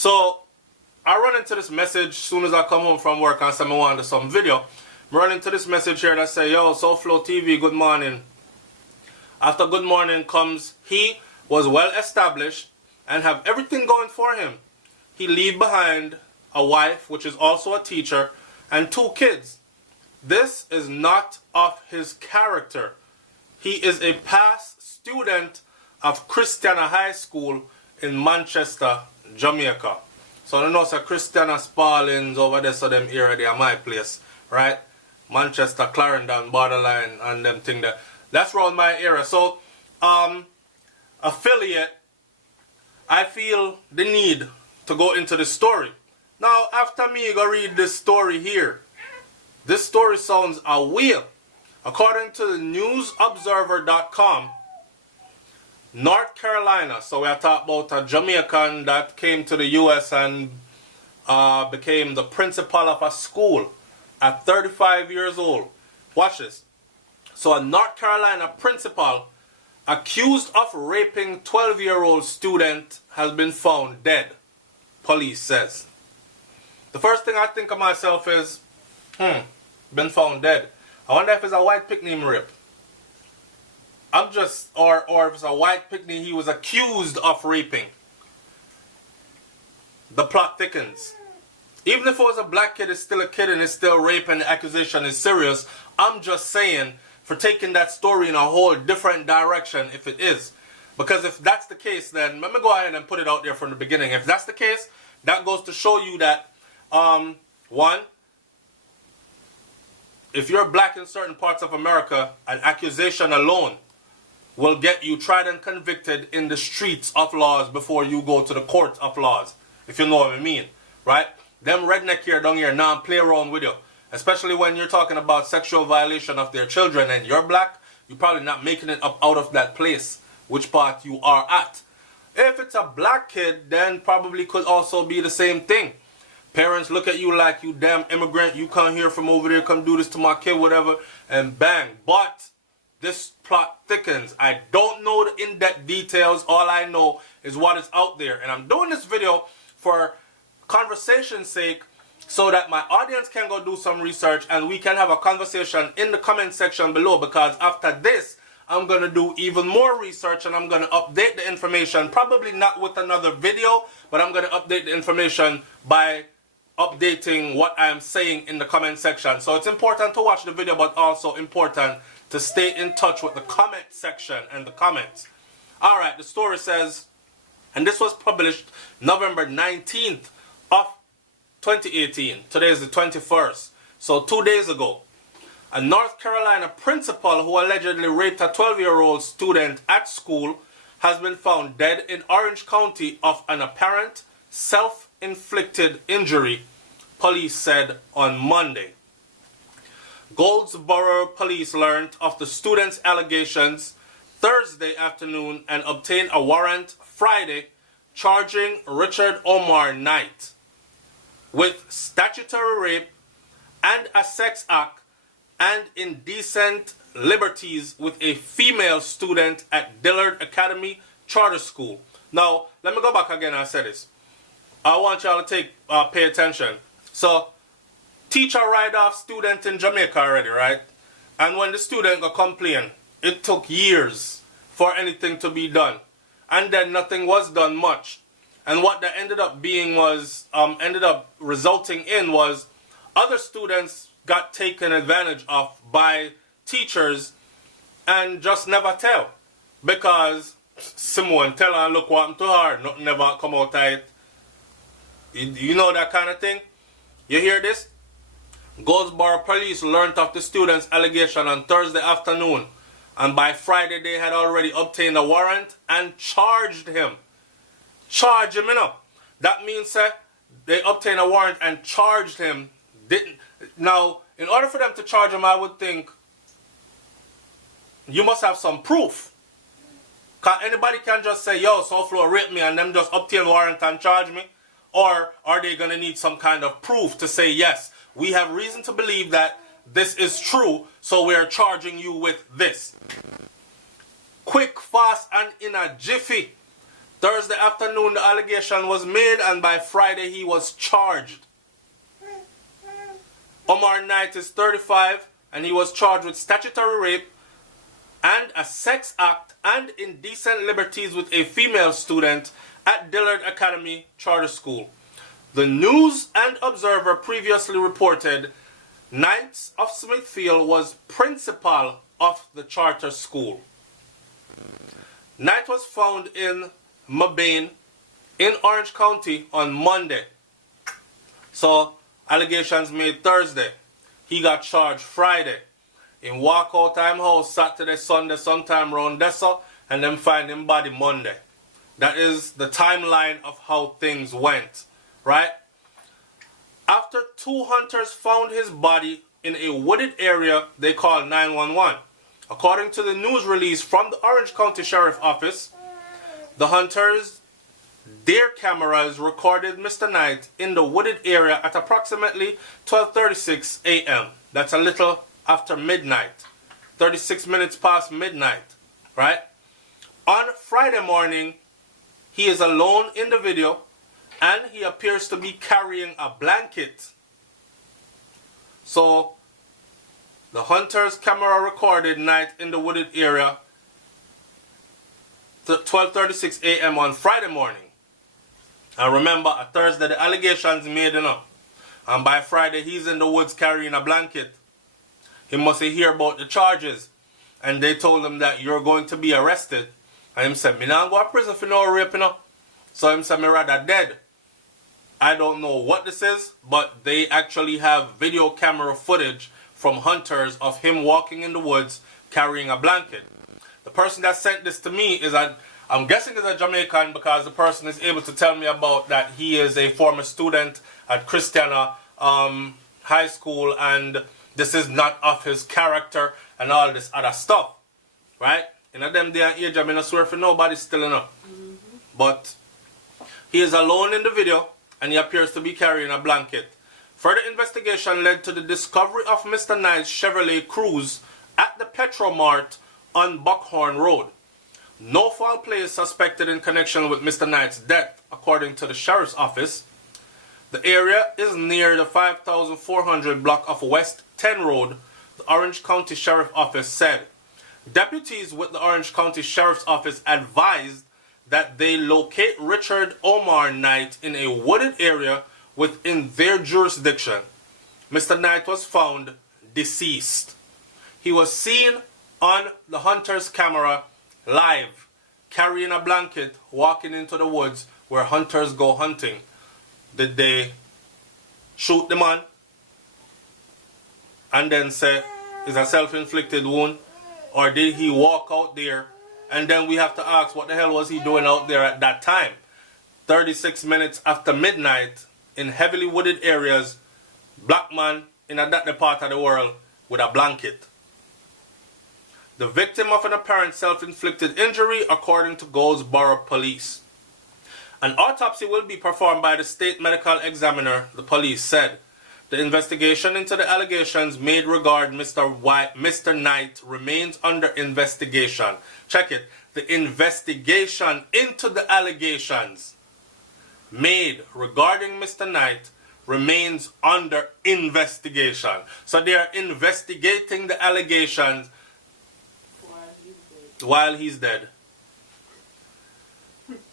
So I run into this message as soon as I come home from work and say I want to do some video. I run into this message here that say, yo, SouFLoTV, good morning. After good morning comes, he was well established and have everything going for him. He leave behind a wife, which is also a teacher, and 2 kids. This is not of his character. He is a past student of Christiana High School in Manchester, Jamaica. So I know Christiana Spallings over there, so them area they are my place, right? Manchester, Clarendon, borderline, and them thing there. That's around my area. So, affiliate, I feel the need to go into the story. Now, after me go read this story here, this story sounds a wheel. According to the newsobserver.com, North Carolina, so we are talking about a Jamaican that came to the U.S. and became the principal of a school at 35 years old. Watch this. So a North Carolina principal accused of raping 12-year-old student has been found dead, police says. The first thing I think of myself is, been found dead. I wonder if it's a white picnic rape. Or if it's a white picnic he was accused of raping. The plot thickens. Even if it was a black kid, it's still a kid and it's still rape and the accusation is serious. I'm just saying, for taking that story in a whole different direction if it is. Because if that's the case, then let me go ahead and put it out there from the beginning. If that's the case, that goes to show you that, one, if you're black in certain parts of America, an accusation alone will get you tried and convicted in the streets of laws before you go to the court of laws, if you know what I mean, right? Them redneck here down here now play around with you, especially when you're talking about sexual violation of their children and you're black, you're probably not making it up out of that place, which part you are at. If it's a black kid, then probably could also be the same thing. Parents look at you like you damn immigrant, you come here from over there, come do this to my kid, whatever, and bang. But this plot thickens. I don't know the in-depth details. All I know is what is out there. And I'm doing this video for conversation's sake so that my audience can go do some research and we can have a conversation in the comment section below, because after this I'm going to do even more research and I'm going to update the information, probably not with another video, but I'm going to update the information by updating what I'm saying in the comment section. So it's important to watch the video, but also important to stay in touch with the comment section and the comments. Alright, the story says, and this was published November 19th of 2018. Today is the 21st. So 2 days ago. A North Carolina principal who allegedly raped a 12-year-old student at school has been found dead in Orange County of an apparent self-inflicted injury, police said on Monday. Goldsboro police learned of the student's allegations Thursday afternoon and obtained a warrant Friday charging Richard Omar Knight with statutory rape and a sex act and indecent liberties with a female student at Dillard Academy Charter School. Now, let me go back again and say this. I want y'all to pay attention. So, teacher write off student in Jamaica already, right? And when the student got complain, it took years for anything to be done. And then nothing was done much. And what that ended up being was, resulting in was other students got taken advantage of by teachers and just never tell. Because someone tell her, look what happened to her, nothing never come out of it. You know that kind of thing? You hear this? Goldsboro police learned of the student's allegation on Thursday afternoon, and by Friday they had already obtained a warrant and charged him. Charge him, you know. That means they obtained a warrant and charged him. Now, in order for them to charge him, I would think you must have some proof. Because anybody can just say, yo, SouFlo raped me, and them just obtain warrant and charge me. Or are they going to need some kind of proof to say, yes, we have reason to believe that this is true, so we're charging you with this. Quick, fast, and in a jiffy, Thursday afternoon, the allegation was made, and by Friday, he was charged. Omar Knight is 35, and he was charged with statutory rape and a sex act and indecent liberties with a female student at Dillard Academy Charter School. The News and Observer previously reported Knight of Smithfield was principal of the charter school. Knight was found in Mabane in Orange County on Monday. So, allegations made Thursday. He got charged Friday. In walkout time house Saturday, Sunday, sometime around Dessa, and then find him body Monday. That is the timeline of how things went, right? After two hunters found his body in a wooded area, they called 911. According to the news release from the Orange County Sheriff Office, the hunters, their cameras recorded Mr. Knight in the wooded area at approximately 12:36 a.m. That's a little after midnight. 36 minutes past midnight, right? On Friday morning, he is alone in the video, and he appears to be carrying a blanket. So, the hunter's camera recorded Knight in the wooded area 12:36 a.m. on Friday morning. And remember, a Thursday, the allegations made enough. And by Friday, he's in the woods carrying a blanket. He must hear about the charges. And they told him that you're going to be arrested. And him said, me not go to prison for no rape, you know. So him said, me rather dead. I don't know what this is, but they actually have video camera footage from hunters of him walking in the woods carrying a blanket. The person that sent this to me is I'm guessing is a Jamaican, because the person is able to tell me about that he is a former student at Christiana High School, and this is not of his character and all this other stuff, right? In a them day and age, I mean, I swear for nobody still enough. But he is alone in the video, and he appears to be carrying a blanket. Further investigation led to the discovery of Mr. Knight's Chevrolet Cruze at the Petromart on Buckhorn Road. No foul play is suspected in connection with Mr. Knight's death, according to the Sheriff's Office. The area is near the 5400 block of West 10 Road, the Orange County Sheriff's Office said. Deputies with the Orange County Sheriff's Office advised that they locate Richard Omar Knight in a wooded area within their jurisdiction. Mr. Knight was found deceased. He was seen on the hunter's camera live, carrying a blanket, walking into the woods where hunters go hunting. Did they shoot the man and then say it's a self-inflicted wound? Or did he walk out there? And then we have to ask, what the hell was he doing out there at that time? 36 minutes after midnight in heavily wooded areas, black man in that part of the world with a blanket. The victim of an apparent self-inflicted injury, according to Goldsboro Police. An autopsy will be performed by the state medical examiner, the police said. The investigation into the allegations made regarding Mr. Knight remains under investigation. Check it. The investigation into the allegations made regarding Mr. Knight remains under investigation. So they are investigating the allegations while he's dead.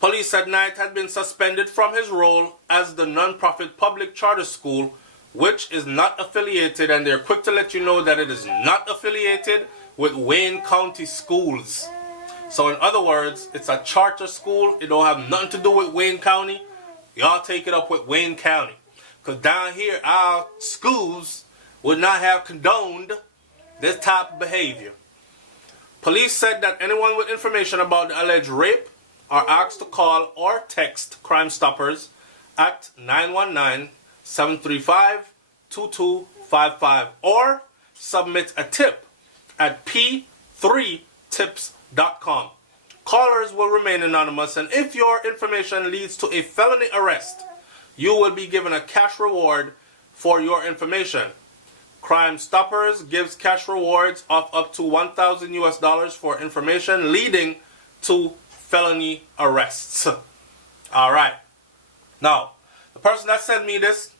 Police said Knight had been suspended from his role as the non-profit public charter school, which is not affiliated, and they're quick to let you know that it is not affiliated with Wayne County Schools. So in other words, it's a charter school. It don't have nothing to do with Wayne County. Y'all take it up with Wayne County. Because down here, our schools would not have condoned this type of behavior. Police said that anyone with information about the alleged rape are asked to call or text Crime Stoppers at 919-735-2255 or submit a tip at p3tips.com. Callers will remain anonymous, and if your information leads to a felony arrest, you will be given a cash reward for your information. Crime Stoppers gives cash rewards of up to $1,000 for information leading to felony arrests. Alright. Now, the person that sent me this,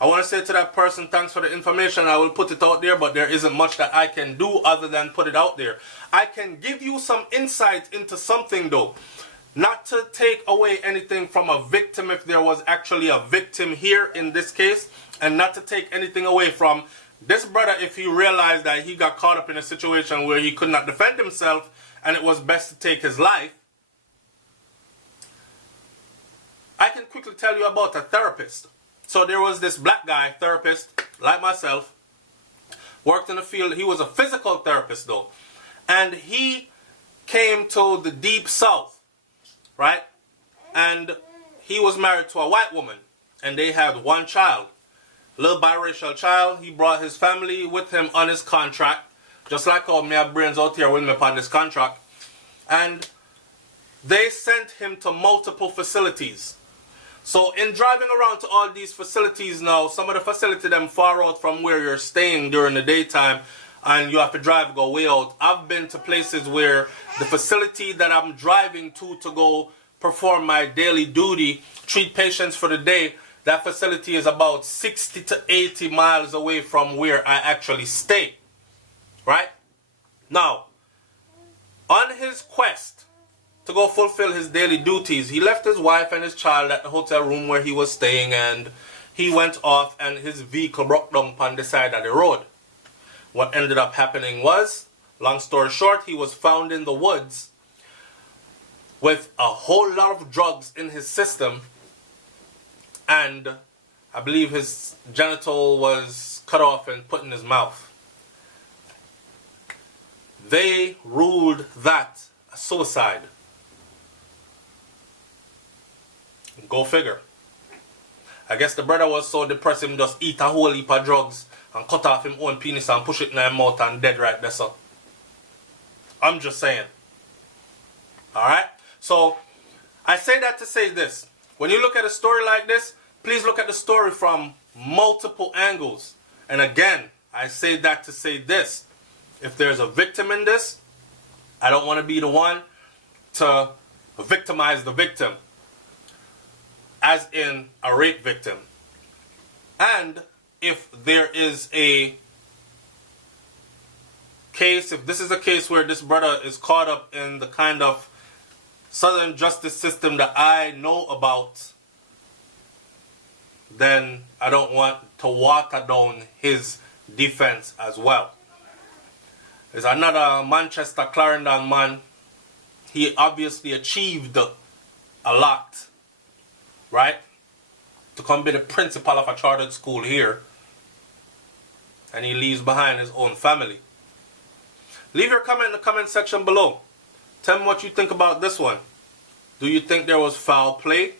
I want to say to that person, thanks for the information. I will put it out there, but there isn't much that I can do other than put it out there. I can give you some insight into something though. Not to take away anything from a victim if there was actually a victim here in this case, and not to take anything away from this brother if he realized that he got caught up in a situation where he could not defend himself and it was best to take his life. I can quickly tell you about a therapist. So there was this black guy, therapist, like myself, worked in the field. He was a physical therapist though. And he came to the deep south, right? And he was married to a white woman. And they had one child, a little biracial child. He brought his family with him on his contract. Just like how me have brains out here with me upon this contract. And they sent him to multiple facilities. So in driving around to all these facilities now, some of the facilities them far out from where you're staying during the daytime and you have to drive, go way out. I've been to places where the facility that I'm driving to go perform my daily duty, treat patients for the day, that facility is about 60 to 80 miles away from where I actually stay. Right? Now, on his quest to go fulfill his daily duties, he left his wife and his child at the hotel room where he was staying, and he went off and his vehicle broke down on the side of the road. What ended up happening was, long story short, he was found in the woods with a whole lot of drugs in his system, and I believe his genital was cut off and put in his mouth. They ruled that a suicide. Go figure. I guess the brother was so depressed him just eat a whole heap of drugs and cut off him own penis and push it in his mouth and dead right there, so. I'm just saying. Alright? So, I say that to say this. When you look at a story like this, please look at the story from multiple angles. And again, I say that to say this. If there's a victim in this, I don't want to be the one to victimize the victim. As in a rape victim. And if there is a case, if this is a case where this brother is caught up in the kind of southern justice system that I know about, then I don't want to water down his defense as well. There's another Manchester Clarendon man. He obviously achieved a lot. Right? To come be the principal of a chartered school here. And he leaves behind his own family. Leave your comment in the comment section below. Tell me what you think about this one. Do you think there was foul play?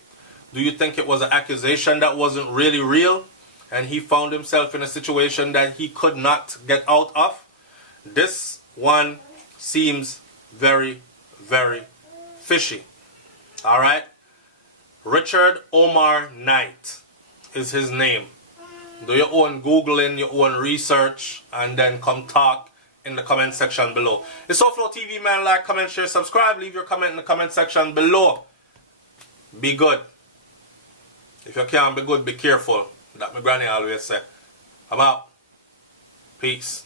Do you think it was an accusation that wasn't really real? And he found himself in a situation that he could not get out of? This one seems very, very fishy. Alright? Richard Omar Knight is his name. Do your own Googling, your own research, and then come talk in the comment section below. It's SouFLoTV, man. Like, comment, share, subscribe. Leave your comment in the comment section below. Be good. If you can't be good, be careful. That my granny always say. I'm out. Peace.